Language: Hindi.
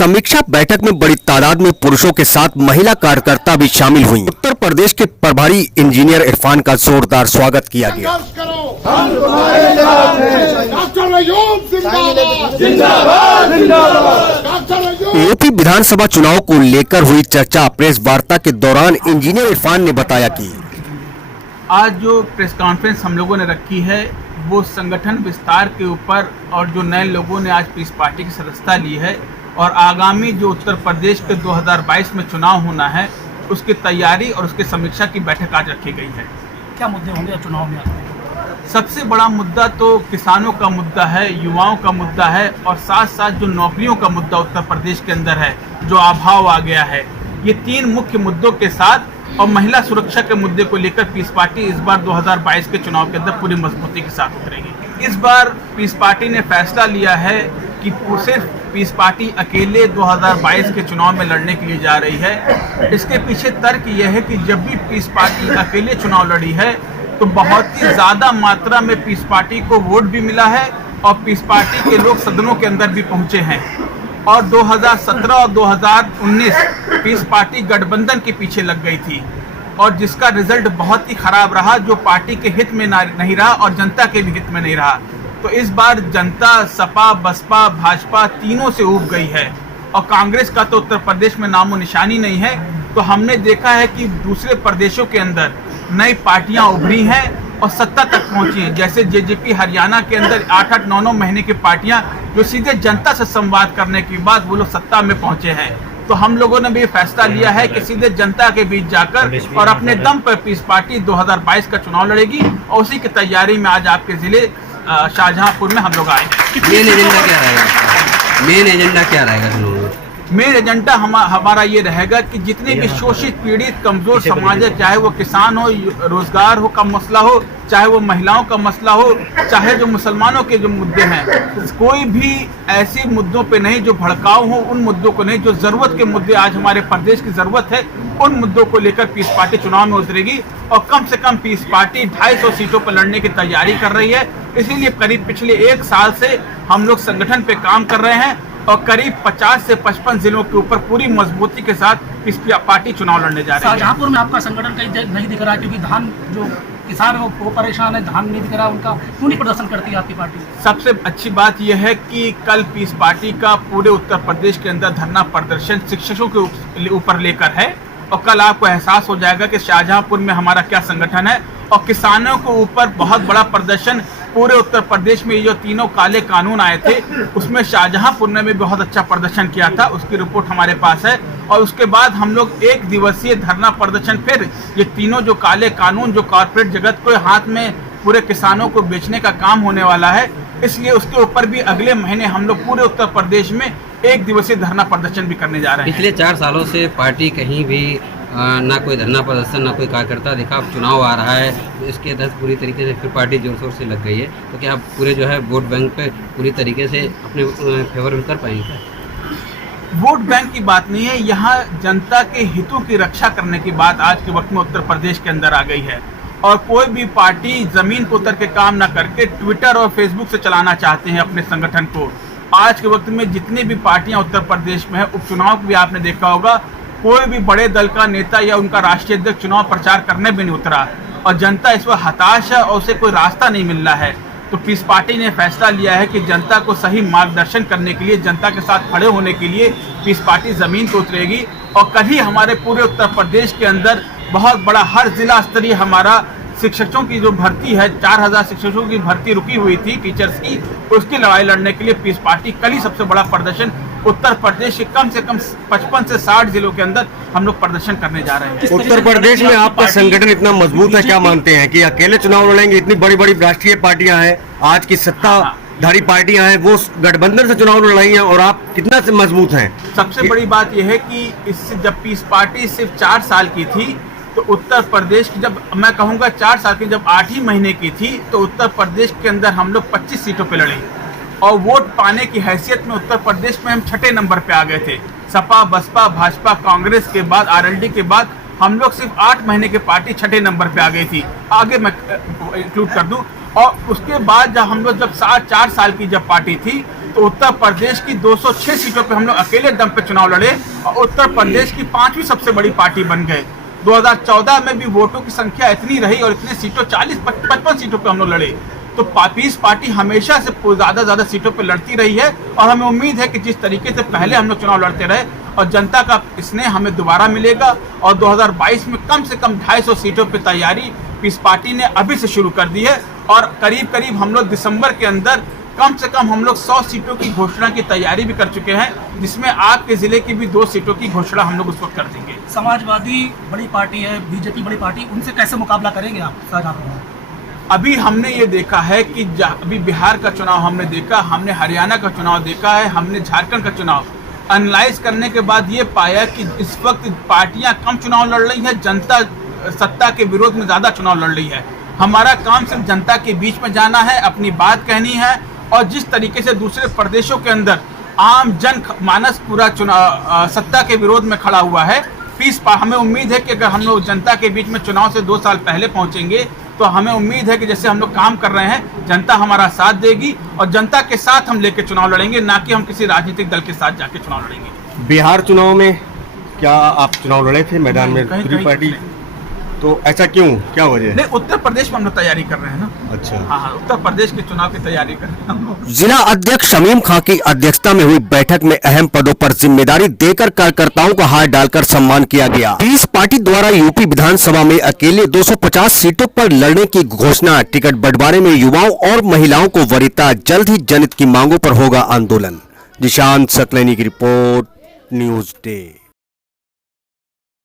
समीक्षा बैठक में बड़ी तादाद में पुरुषों के साथ महिला कार्यकर्ता भी शामिल हुई। उत्तर प्रदेश के प्रभारी इंजीनियर इरफान का जोरदार स्वागत किया गया। यूपी विधानसभा चुनाव को लेकर हुई चर्चा प्रेस वार्ता के दौरान इंजीनियर इरफान ने बताया कि आज जो प्रेस कॉन्फ्रेंस हम लोगों ने रखी है वो संगठन विस्तार के ऊपर और जो नए लोगों ने आज पीस पार्टी की सदस्यता ली है और आगामी जो उत्तर प्रदेश के 2022 में चुनाव होना है उसकी तैयारी और उसकी समीक्षा की बैठक आज रखी गई है। क्या मुद्दे होंगे चुनाव में? सबसे बड़ा मुद्दा तो किसानों का मुद्दा है, युवाओं का मुद्दा है और साथ साथ जो नौकरियों का मुद्दा उत्तर प्रदेश के अंदर है, जो अभाव आ गया है। ये तीन मुख्य मुद्दों के साथ और महिला सुरक्षा के मुद्दे को लेकर पीस पार्टी इस बार 2022 के चुनाव के अंदर पूरी मजबूती के साथ उतरेगी। इस बार पीस पार्टी ने फैसला लिया है कि सिर्फ पीस पार्टी अकेले 2022 के चुनाव में लड़ने के लिए जा रही है। इसके पीछे तर्क यह है कि जब भी पीस पार्टी अकेले चुनाव लड़ी है तो बहुत ही ज़्यादा मात्रा में पीस पार्टी को वोट भी मिला है और पीस पार्टी के लोग सदनों के अंदर भी पहुंचे हैं। और 2017 और 2019 पीस पार्टी गठबंधन के पीछे लग गई थी और जिसका रिजल्ट बहुत ही खराब रहा, जो पार्टी के हित में नहीं रहा और जनता के भी हित में नहीं रहा। तो इस बार जनता सपा, बसपा, भाजपा तीनों से ऊब गई है और कांग्रेस का तो उत्तर प्रदेश में नामो निशानी नहीं है। तो हमने देखा है कि दूसरे प्रदेशों के अंदर नई पार्टियां उभरी हैं और सत्ता तक पहुंची हैं। जैसे जेजेपी हरियाणा के अंदर 8-8, 9-9 महीने की पार्टियां जो सीधे जनता से संवाद करने के बाद वो लोग सत्ता में पहुंचे हैं। तो हम लोगों ने भी फैसला लिया है कि सीधे जनता के बीच जाकर और अपने दम पर पीस पार्टी 2022 का चुनाव लड़ेगी और उसी की तैयारी में आज आपके जिले शाहजहांपुर में हम लोग आए। मेन एजेंडा क्या रहेगा? मेन एजेंडा क्या रहेगा? मेन एजेंडा हमारा ये रहेगा कि जितने भी शोषित, पीड़ित, कमजोर समाज है, चाहे वो किसान हो, रोजगार हो का मसला हो, चाहे वो महिलाओं का मसला हो, चाहे जो मुसलमानों के जो मुद्दे हैं, कोई भी ऐसे मुद्दों पे नहीं जो भड़काऊ हो, उन मुद्दों को नहीं, जो जरूरत के मुद्दे आज हमारे प्रदेश की जरूरत है, उन मुद्दों को लेकर पीस पार्टी चुनाव में उतरेगी और कम से कम पीस पार्टी 250 सीटों पर लड़ने की तैयारी कर रही है। इसीलिए करीब पिछले 1 साल से हम लोग संगठन पे काम कर रहे हैं और करीब 50 से 55 जिलों के ऊपर पूरी मजबूती के साथ इस पार्टी चुनाव लड़ने जा रही है। शाहजहांपुर में आपका संगठन कहीं नहीं दिख रहा क्योंकि धान जो किसान है वो परेशान है, धान नहीं दिख रहा उनका, क्यों नहीं प्रदर्शन करती है आपकी पार्टी? सबसे अच्छी बात यह है कि कल पीस पार्टी का पूरे उत्तर प्रदेश के अंदर धरना प्रदर्शन शिक्षकों के ऊपर लेकर है और कल आपको एहसास हो जाएगा कि शाहजहांपुर में हमारा क्या संगठन है। और किसानों के ऊपर बहुत बड़ा प्रदर्शन पूरे उत्तर प्रदेश में जो तीनों काले कानून आए थे उसमें शाहजहांपुर ने भी बहुत अच्छा प्रदर्शन किया था, उसकी रिपोर्ट हमारे पास है। और उसके बाद हम लोग 1 दिवसीय धरना प्रदर्शन फिर ये तीनों जो काले कानून जो कॉर्पोरेट जगत को हाथ में पूरे किसानों को बेचने का काम होने वाला है, इसलिए उसके ऊपर भी अगले महीने हम लोग पूरे उत्तर प्रदेश में 1 दिवसीय धरना प्रदर्शन भी करने जा रहे हैं। पिछले 4 सालों से पार्टी कहीं भी ना कोई धरना प्रदर्शन, ना कोई कार्यकर्ता दिखा। अब चुनाव आ रहा है तो इसके तहत पूरी तरीके से फिर पार्टी जोर शोर से लग गई है। तो क्या आप पूरे जो है वोट बैंक पे पूरी तरीके से अपने फेवर में कर पाएंगे? वोट बैंक की बात नहीं है, यहाँ जनता के हितों की रक्षा करने की बात आज के वक्त में उत्तर प्रदेश के अंदर आ गई है। और कोई भी पार्टी जमीन को उतर के काम ना करके ट्विटर और फेसबुक से चलाना चाहते हैं अपने संगठन को। आज के वक्त में जितनी भी पार्टियां उत्तर प्रदेश में है, उपचुनाव भी आपने देखा होगा, कोई भी बड़े दल का नेता या उनका राष्ट्रीय अध्यक्ष चुनाव प्रचार करने भी नहीं उतरा और जनता इस वक्त हताश है और उसे कोई रास्ता नहीं मिल रहा है। तो पीस पार्टी ने फैसला लिया है कि जनता को सही मार्गदर्शन करने के लिए, जनता के साथ खड़े होने के लिए पीस पार्टी जमीन पर उतरेगी और कल ही हमारे पूरे उत्तर प्रदेश के अंदर बहुत बड़ा हर जिला स्तरीय हमारा शिक्षकों की जो भर्ती है, 4000 शिक्षकों की भर्ती रुकी हुई थी टीचर्स की, उसकी लड़ाई लड़ने के लिए पीस पार्टी कल ही सबसे बड़ा प्रदर्शन उत्तर प्रदेश के कम से कम 55 से 60 जिलों के अंदर हम लोग प्रदर्शन करने जा रहे हैं। उत्तर प्रदेश में आपका संगठन इतना मजबूत है, क्या मानते हैं कि अकेले चुनाव लड़ेंगे? इतनी बड़ी बड़ी राष्ट्रीय पार्टियां हैं, आज की सत्ताधारी पार्टियां हैं, वो गठबंधन से चुनाव लड़ रही हैं और आप कितना से मजबूत हैं? सबसे बड़ी बात यह है कि इससे जब पीस पार्टी सिर्फ 4 साल की थी तो उत्तर प्रदेश की, जब मैं कहूँगा 4 साल की, जब 8 ही महीने की थी तो उत्तर प्रदेश के अंदर हम लोग 25 सीटों पे लड़े और वोट पाने की हैसियत में उत्तर प्रदेश में हम 6ठे नंबर पे आ गए थे। सपा, बसपा, भाजपा, कांग्रेस के बाद, आरएलडी के बाद हम लोग सिर्फ 8 महीने की पार्टी 6ठे नंबर पे आ गई थी। आगे मैं इंक्लूड कर दूं और उसके बाद जब हम लोग जब 4 साल की जब पार्टी थी तो उत्तर प्रदेश की 206 सीटों पे हम लोग अकेले दम पे चुनाव लड़े और उत्तर प्रदेश की 5वीं सबसे बड़ी पार्टी बन गए। 2014 में भी वोटों की संख्या इतनी रही और इतने सीटों 40-55 सीटों पे हम लोग लड़े। तो पीस पार्टी हमेशा से ज़्यादा सीटों पे लड़ती रही है और हमें उम्मीद है कि जिस तरीके से पहले हम लोग चुनाव लड़ते रहे और जनता का स्नेह हमें दोबारा मिलेगा और 2022 में कम से कम 250 सीटों पे तैयारी पीस पार्टी ने अभी से शुरू कर दी है और करीब हम लोग दिसंबर के अंदर कम से कम हम लोग 100 सीटों की घोषणा की तैयारी भी कर चुके हैं, जिसमें आपके जिले की भी 2 सीटों की घोषणा हम लोग उस वक्त कर देंगे। समाजवादी बड़ी पार्टी है, बीजेपी बड़ी पार्टी, उनसे कैसे मुकाबला करेंगे आप शाहजहांपुर? अभी हमने ये देखा है कि अभी बिहार का चुनाव हमने देखा, हमने हरियाणा का चुनाव देखा है, हमने झारखंड का चुनाव एनालाइज करने के बाद ये पाया कि इस वक्त पार्टियां कम चुनाव लड़ रही है, जनता सत्ता के विरोध में ज़्यादा चुनाव लड़ रही है। हमारा काम सिर्फ जनता के बीच में जाना है, अपनी बात कहनी है और जिस तरीके से दूसरे प्रदेशों के अंदर आम जन मानस पूरा चुनाव सत्ता के विरोध में खड़ा हुआ है, हमें उम्मीद है कि अगर हम लोग जनता के बीच में चुनाव से 2 साल पहले पहुंचेंगे तो हमें उम्मीद है कि जैसे हम लोग काम कर रहे हैं जनता हमारा साथ देगी और जनता के साथ हम लेके चुनाव लड़ेंगे, ना कि हम किसी राजनीतिक दल के साथ जाके चुनाव लड़ेंगे। बिहार चुनाव में क्या आप चुनाव लड़े थे मैदान में पूरी पार्टी? तो ऐसा क्यों, क्या वजह? नहीं, उत्तर प्रदेश में हम लोग तैयारी कर रहे हैं ना। अच्छा। हाँ, उत्तर प्रदेश के चुनाव की तैयारी कर रहे हैं। जिला अध्यक्ष शमीम खां की अध्यक्षता में हुई बैठक में अहम पदों पर जिम्मेदारी देकर कार्यकर्ताओं का हाथ डालकर सम्मान किया गया। पीस पार्टी द्वारा यूपी विधानसभा में अकेले 250 सीटों पर लड़ने की घोषणा, टिकट बंटवारे में युवाओं और महिलाओं को वरीयता, जल्द ही जनहित की मांगों पर होगा आंदोलन। निशांत सकलैनी की रिपोर्ट, न्यूज डे।